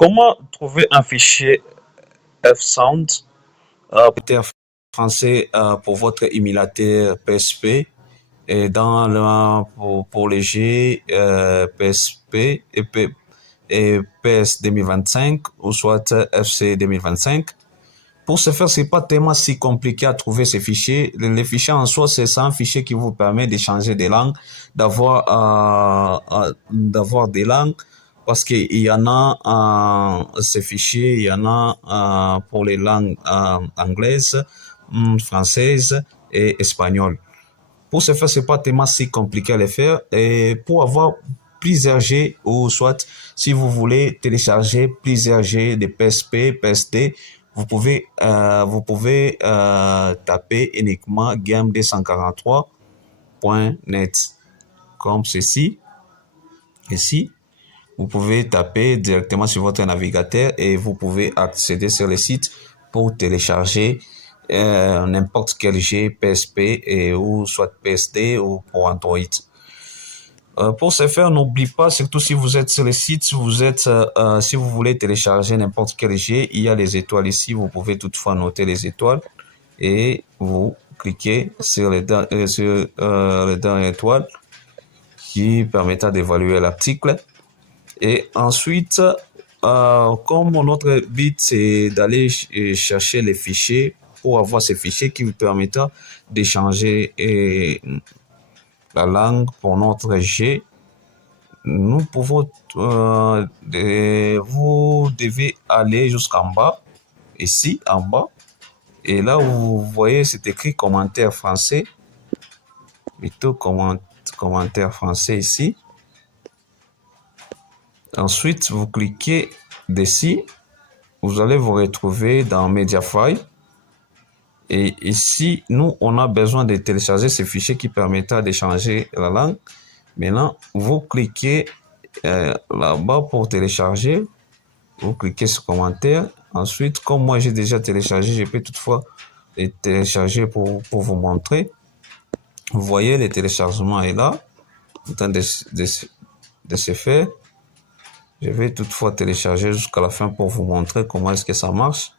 Comment trouver un fichier fsound peut-être français pour votre émulateur PSP et pour les G PSP et PS 2025 ou soit FC 2025. Pour ce faire, c'est pas tellement si compliqué à trouver ces fichiers. Les fichiers en soi, c'est un fichier qui vous permet d'échanger des langues, d'avoir des langues, parce qu'il y en a ces fichiers, il y en a pour les langues anglaises, françaises et espagnoles. Pour ce faire, c'est pas tellement si compliqué à le faire. Et pour avoir plusieurs G, ou soit si vous voulez télécharger plusieurs G de PSP, PSD, vous pouvez taper uniquement game243.net comme ceci. Ici, vous pouvez taper directement sur votre navigateur et vous pouvez accéder sur le site pour télécharger n'importe quel G PSP ou soit PSD ou pour Android. Pour ce faire, n'oubliez pas, surtout si vous êtes sur le site, si vous voulez télécharger n'importe quel G, il y a les étoiles ici, vous pouvez toutefois noter les étoiles et vous cliquez sur les dernières étoiles qui permettra d'évaluer l'article. Et ensuite, comme notre but c'est d'aller chercher les fichiers pour avoir ces fichiers qui vous permettra d'échanger la langue pour notre G, nous pouvons, vous devez aller jusqu'en bas, ici en bas, et là où vous voyez c'est écrit commentaire français, plutôt commentaire français ici. Ensuite, vous cliquez dessus, vous allez vous retrouver dans Mediafire. Et ici, nous, on a besoin de télécharger ce fichier qui permettra d'échanger la langue. Maintenant, vous cliquez là-bas pour télécharger. Vous cliquez sur commentaire. Ensuite, comme moi, j'ai déjà téléchargé, je peux toutefois les télécharger pour vous montrer. Vous voyez, le téléchargement est là, en train de se faire. Je vais toutefois télécharger jusqu'à la fin pour vous montrer comment est-ce que ça marche.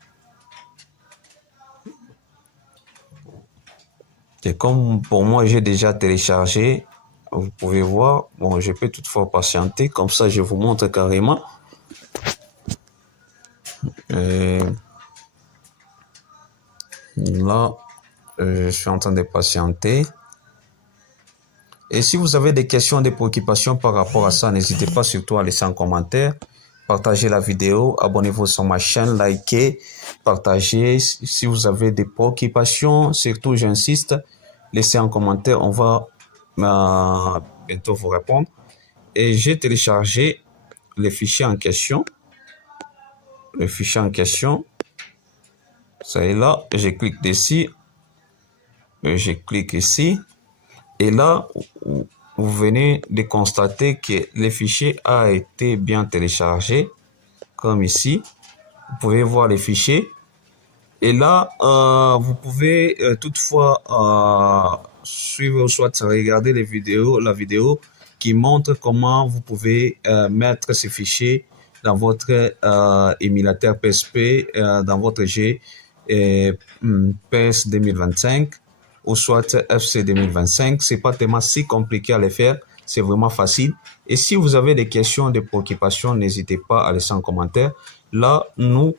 Et comme pour moi, j'ai déjà téléchargé, vous pouvez voir, bon, je peux toutefois patienter, comme ça je vous montre carrément. Et là, je suis en train de patienter. Et si vous avez des questions, des préoccupations par rapport à ça, n'hésitez pas surtout à laisser un commentaire, partagez la vidéo, abonnez-vous sur ma chaîne, likez, partagez. Si vous avez des préoccupations, surtout j'insiste, laissez un commentaire, on va bientôt vous répondre. Et j'ai téléchargé le fichier en question. Le fichier en question, ça est là, je clique dessus, je clique ici. Et là, vous venez de constater que le fichier a été bien téléchargé, comme ici. Vous pouvez voir les fichiers. Et là, vous pouvez toutefois suivre ou soit regarder la vidéo qui montre comment vous pouvez mettre ces fichiers dans votre émulateur PSP, dans votre G PS 2025. Ou soit FC 2025, c'est pas tellement si compliqué à le faire, c'est vraiment facile. Et si vous avez des questions, des préoccupations, n'hésitez pas à laisser un commentaire. Là, nous,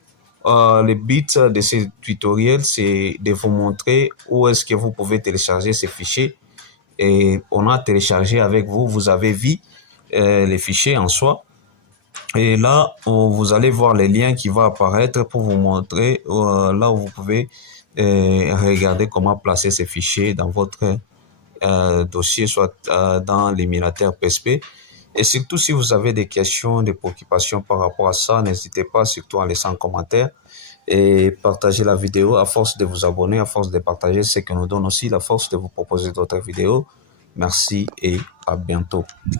le but de ce tutoriel, c'est de vous montrer où est-ce que vous pouvez télécharger ces fichiers. Et on a téléchargé avec vous, vous avez vu les fichiers en soi. Et là, vous allez voir les liens qui vont apparaître pour vous montrer là où vous pouvez regardez comment placer ces fichiers dans votre dossier, soit dans l'émulateur PSP. Et surtout, si vous avez des questions, des préoccupations par rapport à ça, n'hésitez pas surtout à laisser un commentaire et partager la vidéo. À force de vous abonner, à force de partager, c'est que nous donne aussi la force de vous proposer d'autres vidéos. Merci et à bientôt.